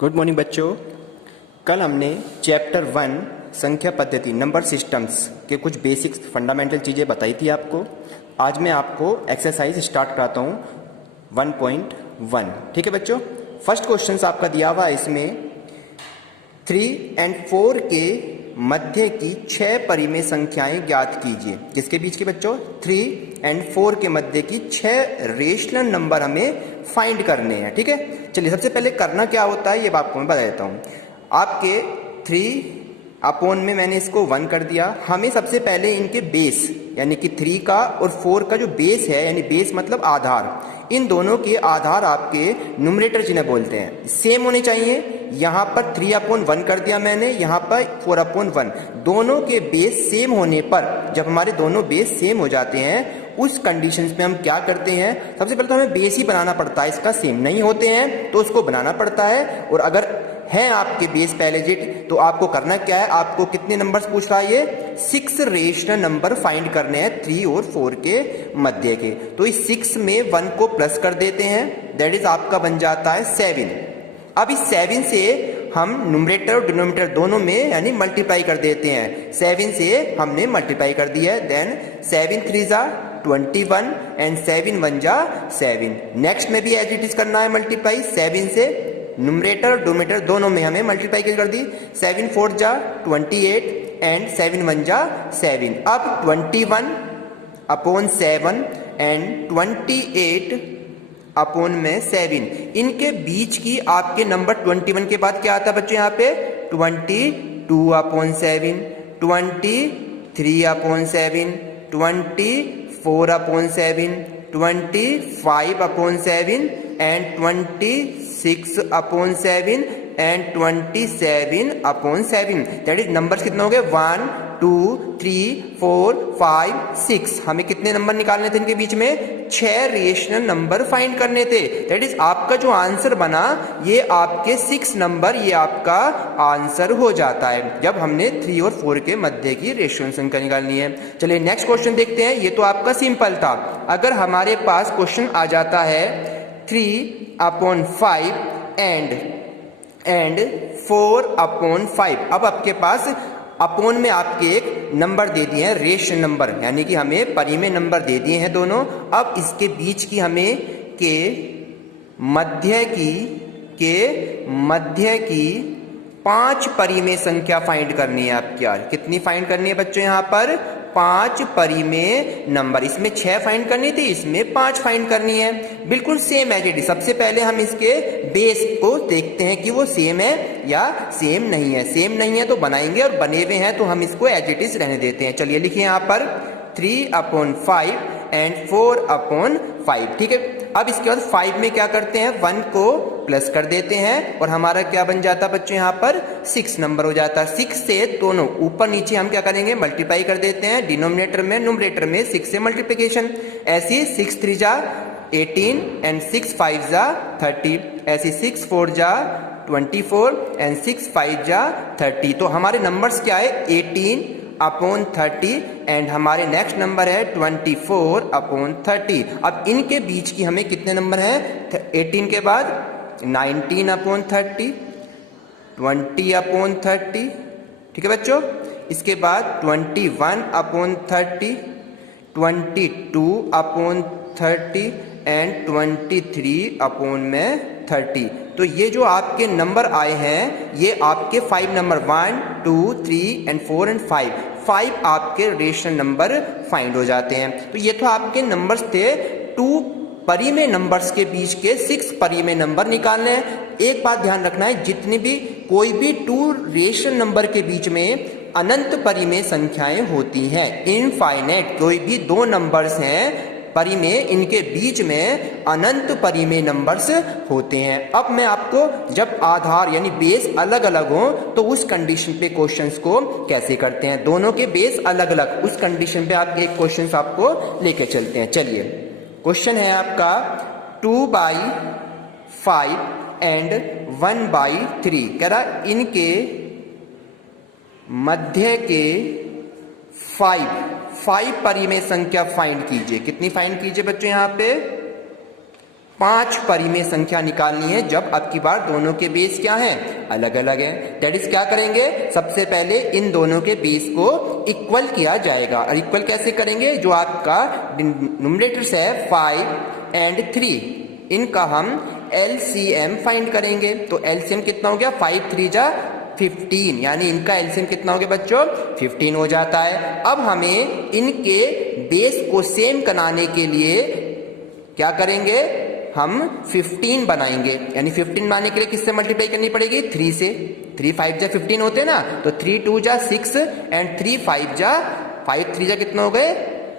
Good morning बच्चों। कल हमने चैप्टर 1 संख्या पद्धति नंबर सिस्टम्स के कुछ बेसिक्स फंडामेंटल चीज़ें बताई थी आपको। आज मैं आपको एक्सरसाइज स्टार्ट कराता हूँ 1.1। ठीक है बच्चों, फर्स्ट क्वेश्चन आपका दिया हुआ है इसमें 3 और 4 के मध्य की 6 परिमेय संख्याएं ज्ञात कीजिए। किसके बीच की बच्चों? 3 और 4 के मध्य की 6 रेशनल नंबर हमें फाइंड करने हैं। ठीक है, चलिए सबसे पहले करना क्या होता है ये आपको मैं बता देता हूँ। आपके 3 अपॉन में मैंने इसको 1 कर दिया। हमें सबसे पहले इनके बेस यानी कि 3 का और 4 का जो बेस है, यानी बेस मतलब आधार, इन दोनों के आधार आपके न्यूमरेटर जिन्हें बोलते हैं सेम होने चाहिए। यहाँ पर 3/1 कर दिया मैंने, यहाँ पर 4/1। दोनों के बेस सेम होने पर, जब हमारे दोनों बेस सेम हो जाते हैं उस कंडीशंस में हम क्या करते हैं, सबसे पहले तो हमें बेस ही बनाना पड़ता है। इसका सेम नहीं होते हैं तो उसको बनाना पड़ता है। और अगर है आपके बेस पहले डिजिट तो आपको करना क्या है, आपको कितने नंबर्स पूछ रहा है ये? 6 रेशनल नंबर फाइंड करने हैं 3 और 4 के मध्य के। तो इस 6 में 1 को प्लस कर देते हैं, दैट इज आपका बन जाता है 7। अब इस 7 से हम न्यूमरेटर और डिनोमिनेटर दोनों में यानी मल्टीप्लाई कर देते हैं। 7 से हमने मल्टीप्लाई कर दिया है, देन 7 3 जा 21 एंड 7 1 जा 7। नेक्स्ट में भी एज इट इज करना है मल्टीप्लाई। 7 से न्यूमरेटर और डिनोमिनेटर दोनों में हमें मल्टीप्लाई कर दी। 7 4 जा 28 एंड 7 1 जा 7। अब 21/7 एंड 28 अपॉन में 7, इनके बीच की आपके नंबर 21 के बाद क्या आता है बच्चों? यहाँ पे 22/7, 23/7, 24/7, 25/7 and 26/7 and 27/7। That is numbers कितने हो गए? 1 2 3 4 5 6। हमें कितने नंबर निकालने थे इनके बीच में? 6 रेशनल नंबर फाइंड करने थे। दैट इज आपका जो आंसर बना ये आपके 6 नंबर, ये आपका आंसर हो जाता है जब हमने 3 और 4 के मध्य की रेशनल संख्या निकालनी है। चलिए नेक्स्ट क्वेश्चन देखते हैं। ये तो आपका सिंपल था। अगर हमारे पास क्वेश्चन आ जाता है 3/5 एंड 4/5। अब आपके पास अपॉन में आपके एक नंबर दे दिए हैं रेशनल नंबर, यानी कि हमें परिमेय नंबर दे दिए हैं दोनों। अब इसके बीच की हमें के मध्य की 5 परिमेय संख्या फाइंड करनी है आपकी। यार कितनी फाइंड करनी है बच्चों? यहाँ पर 5 परिमेय नंबर। इसमें 6 फाइंड करनी थी, इसमें 5 फाइंड करनी है। बिल्कुल सेम एज इट इज। सबसे पहले हम इसके बेस को देखते हैं कि वो सेम है या सेम नहीं है। सेम नहीं है तो बनाएंगे, और बने हुए हैं तो हम इसको एज इट इज रहने देते हैं। चलिए लिखिए यहाँ पर 3/5 एंड 4/5। ठीक है, अब इसके बाद 5 में क्या करते हैं? 1 को प्लस कर देते हैं और हमारा क्या बन जाता है बच्चों? यहाँ पर 6 नंबर हो जाता है। 6 से दोनों ऊपर नीचे हम क्या करेंगे? मल्टीप्लाई कर देते हैं। डिनोमिनेटर में न्यूमरेटर में 6 से मल्टीप्लिकेशन। ऐसी 6 3 जा 18 एंड 6 5 जा 30। ऐसी 6 4 जा 24 एंड 6 5 जा 30। तो हमारे नंबर्स क्या है? 18/30 एंड हमारे नेक्स्ट नंबर है 24/30। अब इनके बीच की हमें कितने नंबर हैं? 18 के बाद 19/30, 20/30। ठीक है बच्चों, इसके बाद 21/30, 22/30 एंड 23/30। तो ये जो आपके नंबर आए हैं ये आपके 5 नंबर 1 2 3 एंड 4 एंड 5 आपके रेशनल नंबर फाइंड हो जाते हैं। तो ये तो आपके नंबर्स थे 2 परिमेय नंबर्स के बीच के 6 परिमेय नंबर निकालने हैं। एक बात ध्यान रखना है, जितनी भी कोई भी 2 रेशनल नंबर के बीच में अनंत परिमेय संख्याएं होती हैं। इनफाइनाइट कोई भी 2 नंबर्स हैं परिमेय, इनके बीच में अनंत परिमेय नंबर्स होते हैं। अब मैं आपको जब आधार यानी बेस अलग अलग हो तो उस कंडीशन पे क्वेश्चंस को कैसे करते हैं। दोनों के बेस अलग अलग, उस कंडीशन पे आप एक क्वेश्चन आपको लेके चलते हैं। चलिए क्वेश्चन है आपका 2/5 एंड 1/3। कह रहा इनके मध्य के 5 परिमेय संख्या फाइंड कीजिए। कितनी फाइंड कीजिए बच्चों? यहाँ पे 5 परिमेय संख्या निकालनी है जब अब की बार दोनों के बेस क्या हैं, अलग अलग हैं। दैट इज क्या करेंगे, सबसे पहले इन दोनों के बेस को इक्वल किया जाएगा। और इक्वल कैसे करेंगे, जो आपका न्यूमरेटर्स है 5 एंड 3, इनका हम LCM फाइंड करेंगे। तो LCM कितना हो गया, 5 3 जा 15, यानी इनका LCM कितना हो गया बच्चों, 15 हो जाता है। अब हमें इनके बेस को सेम बनाने के लिए क्या करेंगे, हम 15 बनाएंगे। यानी 15 बनाने के लिए किससे मल्टीप्लाई करनी पड़ेगी, 3 से। 3 5 जा 15 होते हैं ना, तो 3 2 जा 6 एंड 3 5 जा 5 3 जा कितना हो गए,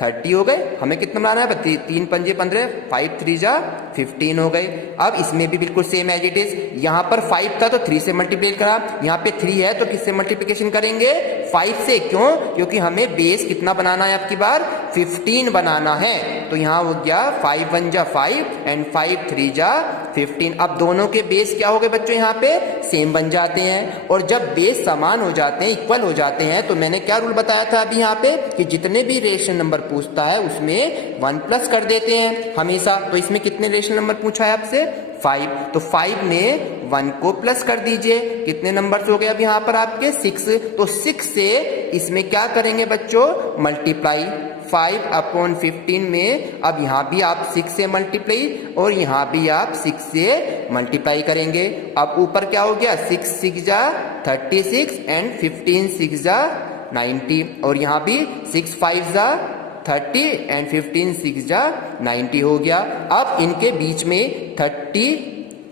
30 हो गए। हमें कितना बनाना है, 3 पंजे 15, 5 3 जा 15 हो गए। अब इसमें भी बिल्कुल सेम एज इट इज, यहाँ पर 5 था तो 3 से मल्टीप्लाई करा, यहाँ पे 3 है तो किससे मल्टीप्लिकेशन करेंगे, 5 से। क्यों, क्योंकि हमें बेस कितना बनाना है आपकी बार, 15 बनाना है। तो यहाँ हो गया 5 1 जा 5 एंड 5 3 जा 15। अब दोनों के बेस क्या हो गए बच्चों, यहाँ पे सेम बन जाते हैं। और जब बेस समान हो जाते हैं, इक्वल हो जाते हैं, तो मैंने क्या रूल बताया था अभी यहाँ पे, कि जितने भी रेशनल नंबर पूछता है उसमें 1 प्लस कर देते हैं हमेशा। तो इसमें कितने रेशनल नंबर पूछा है आपसे, 5, तो 5 में 1 को प्लस कर दीजिए। कितने नंबर हो गए अब यहाँ पर आपके, 6। तो 6 से इसमें क्या करेंगे बच्चों, मल्टीप्लाई। 5 अपॉन 15 में अब यहाँ भी आप 6 से मल्टीप्लाई और यहाँ भी आप 6 से मल्टीप्लाई करेंगे। अब ऊपर क्या हो गया, 6 6 जा 36 एंड 15 6 जा 90, और यहाँ भी 6 5 जा 30 एंड 15 6 जा 90 हो गया। अब इनके बीच में 30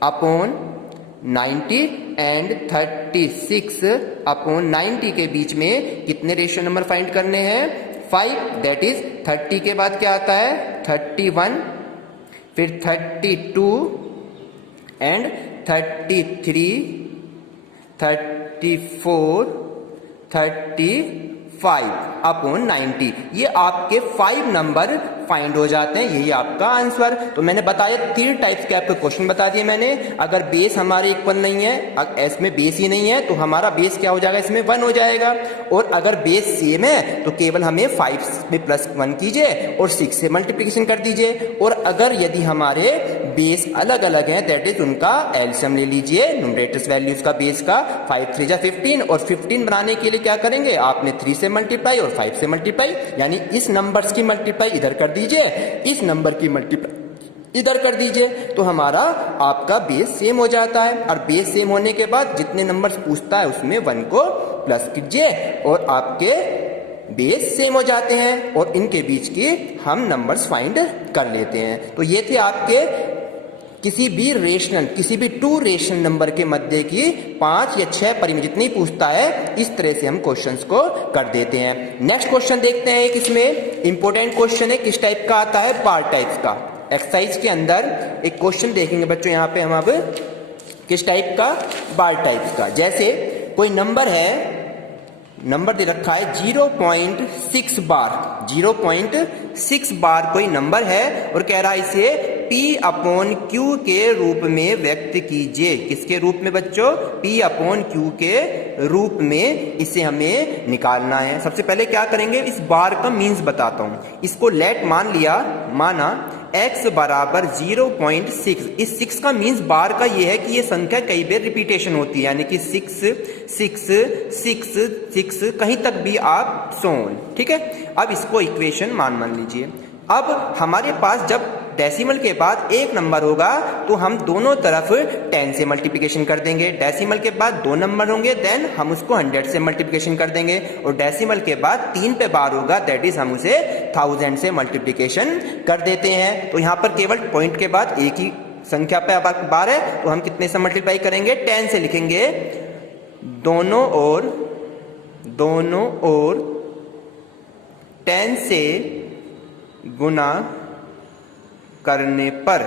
अपॉन 90 एंड 36 अपॉन 90 के बीच में कितने रेशियो नंबर फाइंड करने हैं, 5। दैट इज 30 के बाद क्या आता है, 31, फिर 32 एंड 33, 34, 35 अपॉन 90। ये आपके 5 नंबर फाइंड हो जाते हैं, यही आपका आंसर। तो मैंने बताया 3 टाइप्स के आपके क्वेश्चन बता दिए मैंने। अगर बेस हमारे इक्वल नहीं है, इसमें बेस ही नहीं है, तो हमारा बेस क्या हो जाएगा, इसमें 1 हो जाएगा। और अगर बेस सेम है तो केवल हमें 5 में प्लस 1 कीजिए और 6 से मल्टीप्लिकेशन कर दीजिए। और अगर यदि हमारे बेस अलग अलग हैं, दैट इज उनका एलसीएम ले लीजिए, न्यूमरेटर्स वैल्यूज का बेस का। 5 3 जा 15, और 15 बनाने के लिए क्या करेंगे, आपने 3 से मल्टीप्लाई और 5 से मल्टीप्लाई, यानी इस नंबर्स की मल्टीप्लाई इधर कर दीजिए, इस नंबर की मल्टीप्लाई इधर कर दीजिए, तो हमारा आपका बेस सेम हो जाता है। और बेस सेम होने के बाद जितने नंबर्स पूछता है उसमें 1 को प्लस कीजिए और आपके बेस सेम हो जाते हैं, और इनके बीच की हम नंबर्स फाइंड कर लेते हैं। तो ये थे आपके किसी भी 2 रेशनल नंबर के मध्य की 5 या 6 परिमेय, जितनी पूछता है इस तरह से हम क्वेश्चंस को कर देते हैं। नेक्स्ट क्वेश्चन देखते हैं। एक इसमें इंपॉर्टेंट क्वेश्चन है, किस टाइप का आता है, बार टाइप्स का। एक्सरसाइज के अंदर एक क्वेश्चन देखेंगे बच्चों, यहाँ पे हम अब किस टाइप का, बार टाइप्स का। जैसे कोई नंबर है, नंबर दे रखा है 0.6 बार, 0.6 बार कोई नंबर है और कह रहा है इसे P अपॉन Q के रूप में व्यक्त कीजिए। किसके रूप में बच्चों, P अपॉन Q के रूप में इसे हमें निकालना है। सबसे पहले क्या करेंगे, इस बार का मीन्स बताता हूं। इसको लेट मान लिया, माना x बराबर 0.6। इस 6 का मीन्स बार का ये है कि ये संख्या कई बार रिपीटेशन होती है, यानी कि 6 6 6 6 कहीं तक भी आप सोन, ठीक है। अब इसको इक्वेशन मान लीजिए। अब हमारे पास जब डेसिमल के बाद एक नंबर होगा तो हम दोनों तरफ 10 से मल्टीप्लिकेशन कर देंगे। डेसिमल के बाद 2 नंबर होंगे, देन हम उसको 100 से मल्टीप्लिकेशन कर देंगे। और डेसिमल के बाद 3 पे बार होगा, दैट इज हम उसे 1000 से मल्टीप्लिकेशन कर देते हैं। तो यहाँ पर केवल पॉइंट के बाद एक ही संख्या पे बार है, तो हम कितने से मल्टीप्लाई करेंगे, 10 से लिखेंगे। दोनों ओर 10 से गुना करने पर,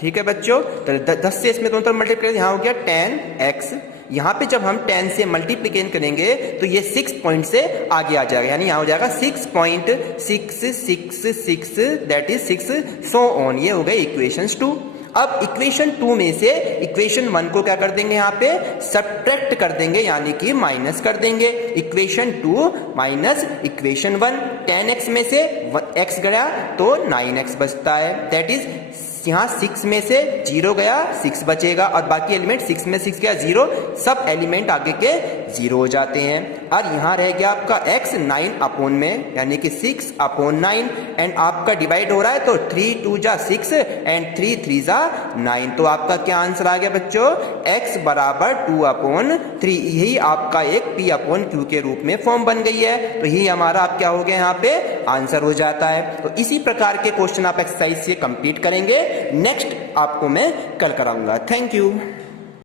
ठीक है बच्चों। तो 10 से इसमें दोनों तरफ मल्टीप्लाई, यहाँ हो गया 10x। यहाँ पे जब हम 10 से मल्टीप्लिकेशन करेंगे तो ये 6 पॉइंट से आगे आ जाएगा, यानी यहाँ हो जाएगा 6.666, दैट इज 6 सो ऑन। ये हो गए इक्वेशंस 2। अब इक्वेशन 2 में से इक्वेशन 1 को क्या कर देंगे, यहाँ पे सब्ट्रैक्ट कर देंगे, यानी कि माइनस कर देंगे। इक्वेशन 2 माइनस इक्वेशन 1, 10x में से x गया तो 9x बचता है, दैट इज यहाँ 6 में से 0 गया, 6 बचेगा और बाकी एलिमेंट 6 में 6 गया 0, सब एलिमेंट आगे के 0 हो जाते हैं। और यहाँ रह गया आपका x 9 अपॉन में, यानी कि 6 अपॉन 9 एंड आपका डिवाइड हो रहा है तो 3 2 जा 6 एंड 3 3 जा 9। तो आपका क्या आंसर आ गया बच्चों, x बराबर 2 अपॉन 3। यही आपका एक p अपॉन q के रूप में फॉर्म बन गई है। तो यही हमारा आप क्या हो गया यहाँ पे आंसर हो जाता है। तो इसी प्रकार के क्वेश्चन आप एक्सरसाइज से कंप्लीट करेंगे। नेक्स्ट आपको मैं कल कराऊंगा। Thank you.